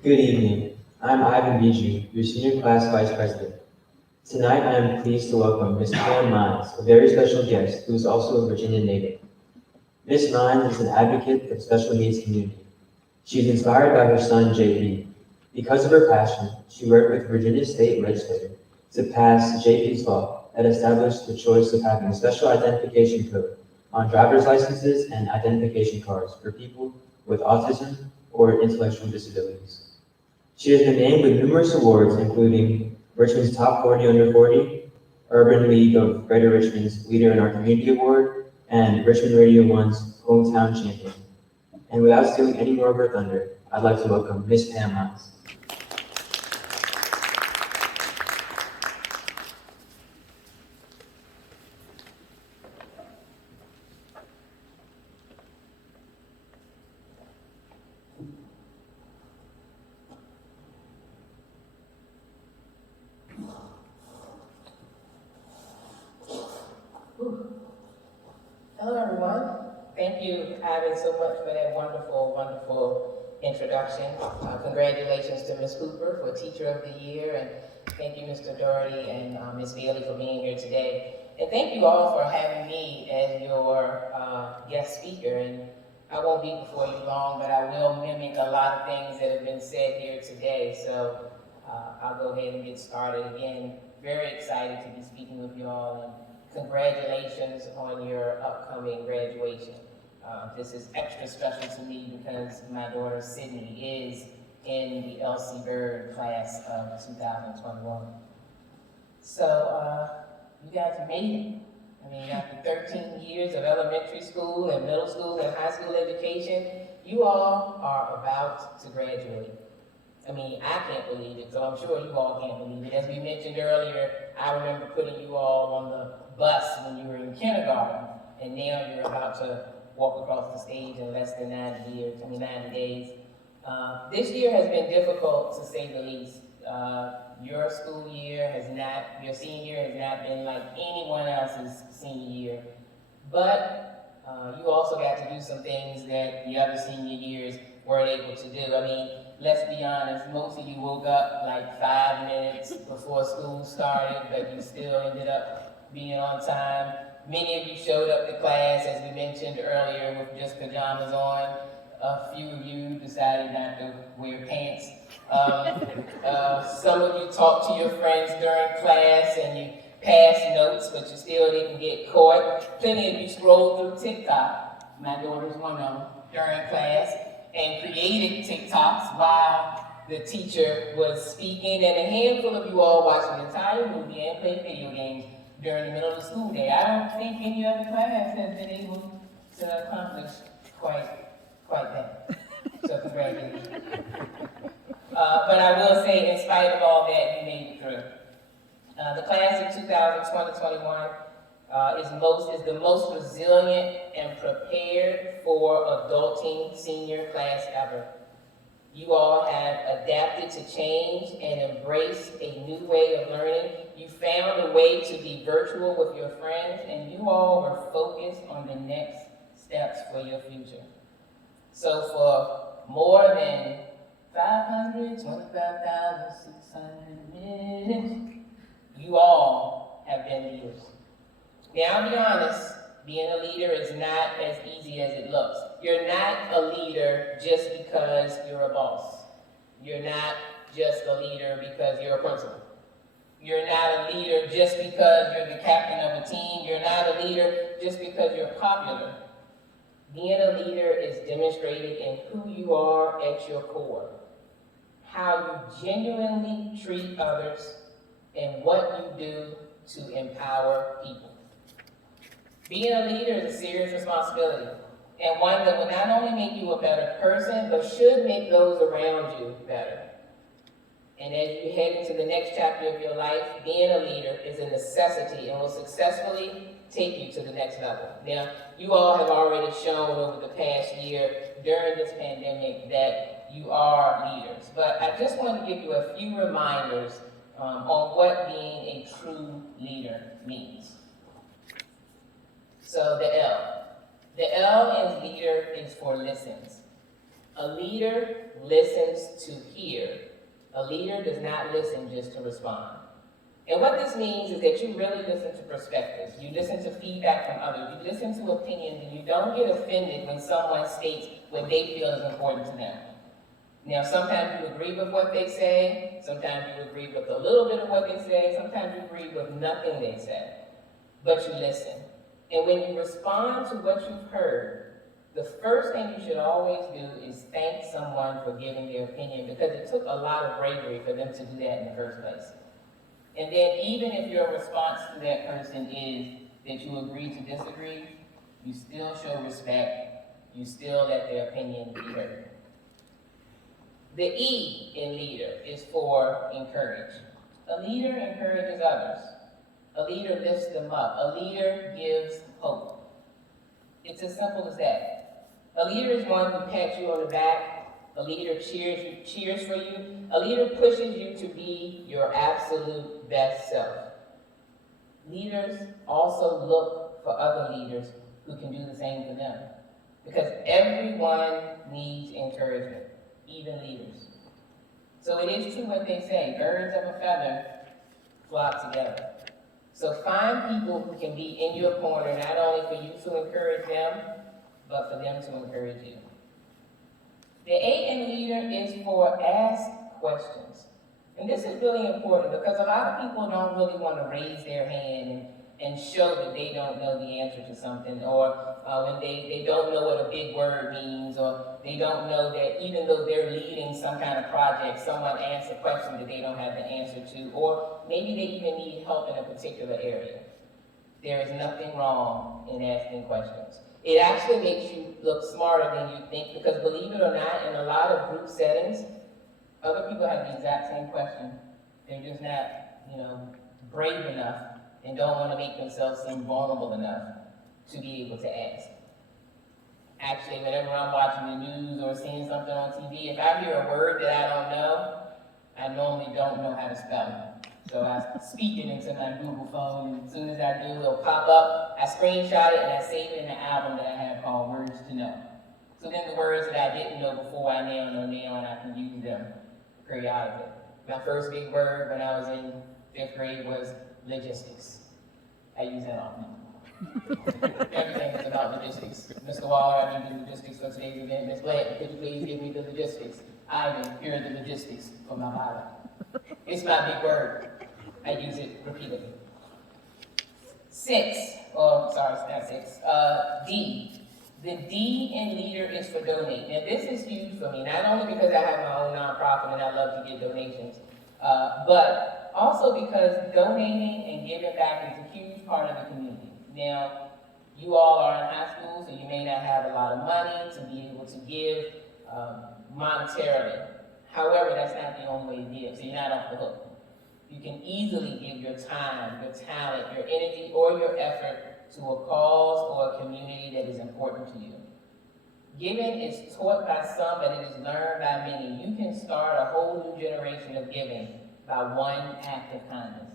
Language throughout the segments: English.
Good evening. I'm Ivan Biju, your senior class vice president. Tonight I am pleased to welcome Ms. Pam Mines, a very special guest who is also a Virginia native. Ms. Mines is an advocate for the special needs community. She is inspired by her son, JP. Because of her passion, she worked with Virginia State Legislature to pass JP's law that established the choice of having a special identification code on driver's licenses and identification cards for people with autism or intellectual disabilities. She has been named with numerous awards, including Richmond's Top 40 Under 40, Urban League of Greater Richmond's Leader in Our Community Award, and Richmond Radio One's Hometown Champion. And without stealing any more of her thunder, I'd like to welcome Miss Pam Mines. Hello, everyone. Thank you, Ivan, so much for that wonderful, wonderful introduction. Congratulations to Ms. Hooper for Teacher of the Year, and thank you, Mr. Doherty and Ms. Bailey for being here today. And thank you all for having me as your guest speaker. And I won't be before you long, but I will mimic a lot of things that have been said here today. So I'll go ahead and get started. Again, very excited to be speaking with you all. And congratulations on your upcoming graduation. This is extra special to me because my daughter Sydney is in the Elsie Bird class of 2021. So you guys made it. I mean, after 13 years of elementary school and middle school and high school education, you all are about to graduate. I mean, I can't believe it, so I'm sure you all can't believe it. As we mentioned earlier, I remember putting you all on the bus when you were in kindergarten, and now you're about to walk across the stage in less than 90 days. This year has been difficult, to say the least. Your school year your senior year has not been like anyone else's senior year. But you also got to do some things that the other senior years weren't able to do. I mean, let's be honest, most of you woke up like 5 minutes before school started, but you still ended up being on time. Many of you showed up to class, as we mentioned earlier, with just pajamas on. A few of you decided not to wear pants. Some of you talked to your friends during class and you passed notes, but you still didn't get caught. Plenty of you scrolled through TikTok. My daughter's one of them during class, and created TikToks while the teacher was speaking, and a handful of you all watched the entire movie and played video games during the middle of the school day. I don't think any other class has been able to accomplish quite that. So congratulations. But I will say, in spite of all that, you made it through. The class of 2020-21 is the most resilient and prepared for adulting senior class ever. You all have adapted to change and embraced a new way of learning. You found a way to be virtual with your friends, and you all were focused on the next steps for your future. So for more than 525,600 minutes, you all have been leaders. Now, I'll be honest, being a leader is not as easy as it looks. You're not a leader just because you're a boss. You're not just a leader because you're a principal. You're not a leader just because you're the captain of a team. You're not a leader just because you're popular. Being a leader is demonstrated in who you are at your core, how you genuinely treat others, and what you do to empower people. Being a leader is a serious responsibility, and one that will not only make you a better person, but should make those around you better. And as you head into the next chapter of your life, being a leader is a necessity and will successfully take you to the next level. Now, you all have already shown over the past year during this pandemic that you are leaders, but I just want to give you a few reminders on what being a true leader means. So the L. The L in leader is for listens. A leader listens to hear. A leader does not listen just to respond. And what this means is that you really listen to perspectives. You listen to feedback from others. You listen to opinions, and you don't get offended when someone states what they feel is important to them. Now, sometimes you agree with what they say. Sometimes you agree with a little bit of what they say. Sometimes you agree with nothing they say. But you listen. And when you respond to what you've heard, the first thing you should always do is thank someone for giving their opinion, because it took a lot of bravery for them to do that in the first place. And then even if your response to that person is that you agree to disagree, you still show respect. You still let their opinion be heard. The E in leader is for encourage. A leader encourages others. A leader lifts them up. A leader gives hope. It's as simple as that. A leader is one who pats you on the back. A leader cheers for you. A leader pushes you to be your absolute best self. Leaders also look for other leaders who can do the same for them, because everyone needs encouragement, even leaders. So it is true what they say, birds of a feather flock together. So find people who can be in your corner, not only for you to encourage them, but for them to encourage you. The A in leader is for ask questions. And this is really important, because a lot of people don't really want to raise their hand and show that they don't know the answer to something, or when they don't know what a big word means, or they don't know that even though they're leading some kind of project, someone asks a question that they don't have the answer to, or maybe they even need help in a particular area. There is nothing wrong in asking questions. It actually makes you look smarter than you think, because believe it or not, in a lot of group settings, other people have the exact same question. They're just not, brave enough and don't want to make themselves seem vulnerable enough to be able to ask. Actually, whenever I'm watching the news or seeing something on TV, if I hear a word that I don't know, I normally don't know how to spell it. So I speak it into my Google phone, and as soon as I do, it'll pop up. I screenshot it and I save it in an album that I have called Words to Know. So then the words that I didn't know before, I now know now, and I can use them periodically. My first big word when I was in 5th grade was logistics. I use that often. Everything is about logistics. Mr. Waller, I need the logistics for today's event. Ms. Blanton, could you please give me the logistics? Ivan, here are the logistics for my body. It's my big word. I use it repeatedly. 6, D. The D in leader is for donate. Now this is huge for me, not only because I have my own nonprofit and I love to get donations, but also because donating and giving back is a huge part of the community. Now, you all are in high school, so you may not have a lot of money to be able to give monetarily. However, that's not the only way to give, so you're not off the hook. You can easily give your time, your talent, your energy, or your effort to a cause or a community that is important to you. Giving is taught by some, but it is learned by many. You can start a whole new generation of giving by one act of kindness.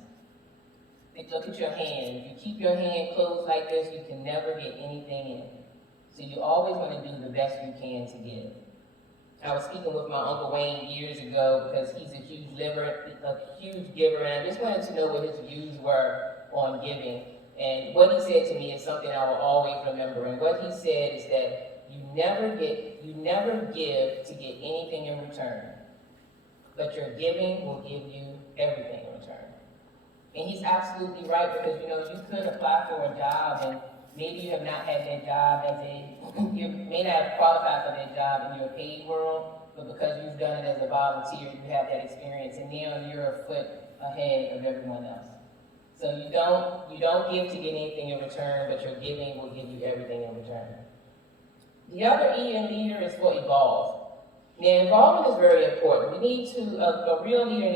Look at your hand. If you keep your hand closed like this, you can never get anything in. So you always want to do the best you can to give. I was speaking with my Uncle Wayne years ago, because he's a huge giver, and I just wanted to know what his views were on giving. And what he said to me is something I will always remember. And what he said is that you never give to get anything in return, but your giving will give you everything in return. And he's absolutely right, because you could apply for a job, and maybe you have not had that job you may not have qualified for that job in your paid world, but because you've done it as a volunteer, you have that experience, and now you're a foot ahead of everyone else. So you don't give to get anything in return, but your giving will give you everything in return. The other E in leader is for evolve. Now, involvement is very important. A real leader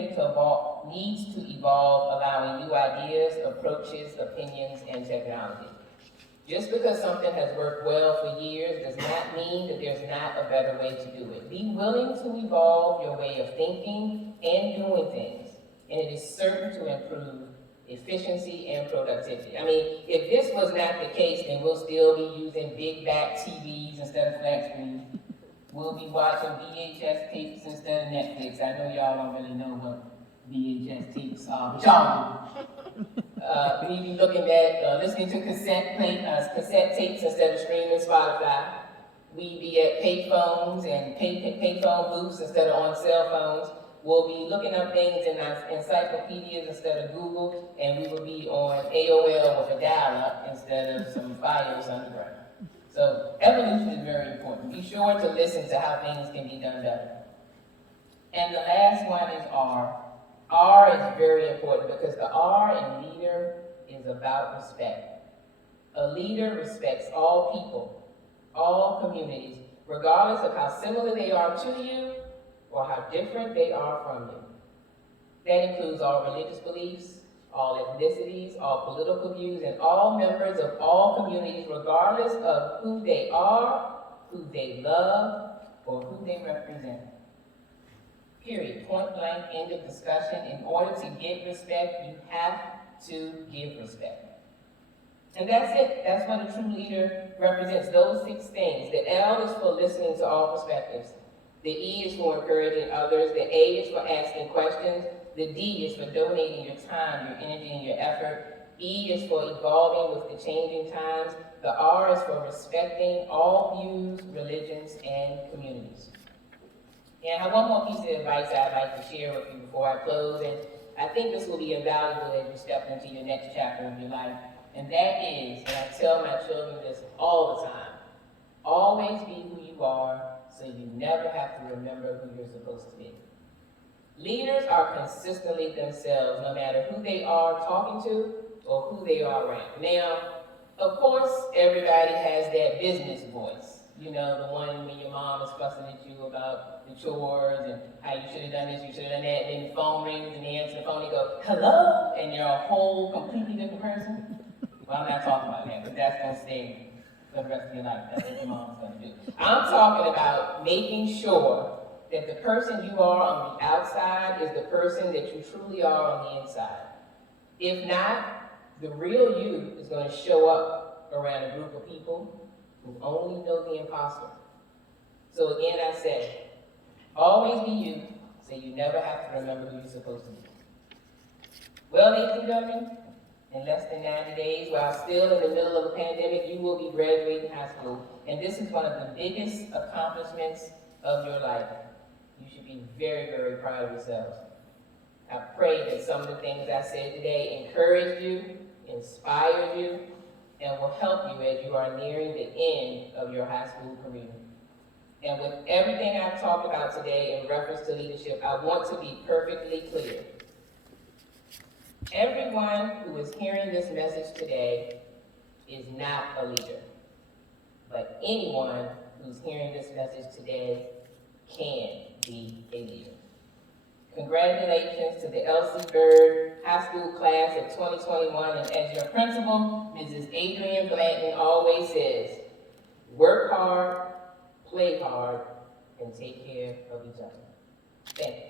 needs to evolve, allowing new ideas, approaches, opinions, and technology. Just because something has worked well for years does not mean that there's not a better way to do it. Be willing to evolve your way of thinking and doing things, and it is certain to improve efficiency and productivity. I mean, if this was not the case, then we'll still be using big back TVs instead of flat screens. We'll be watching VHS tapes instead of Netflix. I know y'all don't really know what VHS tapes are, but y'all do. We be looking at, listening to cassette tapes instead of streaming Spotify. We be at payphones and payphone booths instead of on cell phones. We'll be looking up things in encyclopedias instead of Google, and we will be on AOL with a dial-up instead of some files underground. So evolution is very important. Be sure to listen to how things can be done better. And the last one is R. R is very important because the R in leader is about respect. A leader respects all people, all communities, regardless of how similar they are to you or how different they are from you. That includes all religious beliefs, all ethnicities, all political views, and all members of all communities, regardless of who they are, who they love, or who they represent. Period. Point blank, end of discussion. In order to get respect, you have to give respect. And that's it. That's what a true leader represents, those 6 things. The L is for listening to all perspectives. The E is for encouraging others. The A is for asking questions. The D is for donating your time, your energy, and your effort. E is for evolving with the changing times. The R is for respecting all views, religions, and communities. And I have one more piece of advice I'd like to share with you before I close, and I think this will be invaluable as you step into your next chapter of your life. And that is, and I tell my children this all the time, always be who you are so you never have to remember who you're supposed to be. Leaders are consistently themselves, no matter who they are talking to or who they are around. Now, of course, everybody has that business voice. You know, the one when your mom is fussing at you about the chores and how you should have done this, you should have done that, and then the phone rings and they answer the phone and go, hello, and you're a whole completely different person. Well, I'm not talking about that, but that's going to stay for the rest of your life. That's what your mom's going to do. I'm talking about making sure that the person you are on the outside is the person that you truly are on the inside. If not, the real you is going to show up around a group of people who only know the imposter. So again, I say, always be you, so you never have to remember who you're supposed to be. Well, ladies and gentlemen, in less than 90 days, while still in the middle of a pandemic, you will be graduating high school. And this is one of the biggest accomplishments of your life. You should be very, very proud of yourselves. I pray that some of the things I said today encourage you, inspire you, and will help you as you are nearing the end of your high school career. And with everything I've talked about today in reference to leadership, I want to be perfectly clear. Everyone who is hearing this message today is not a leader. But anyone who's hearing this message today can be a leader. Congratulations to the Elsie Bird High School class of 2021, and as your principal, Mrs. Adrienne Blanton always says, work hard, play hard, and take care of each other. Thank you.